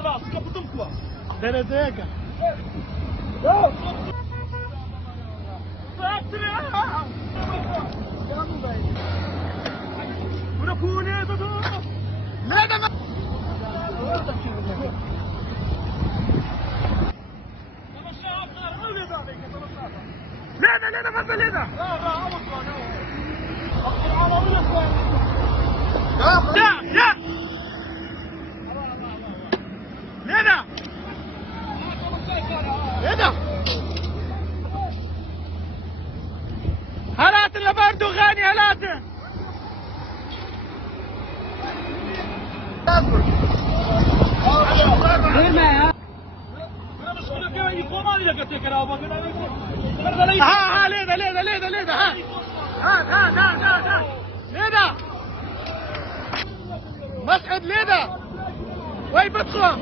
درجة لينا فضل لينا يا لينا لينا هلات اللي برضو غني هلات ها لينا ها لينا مسعد لينا وي بدخل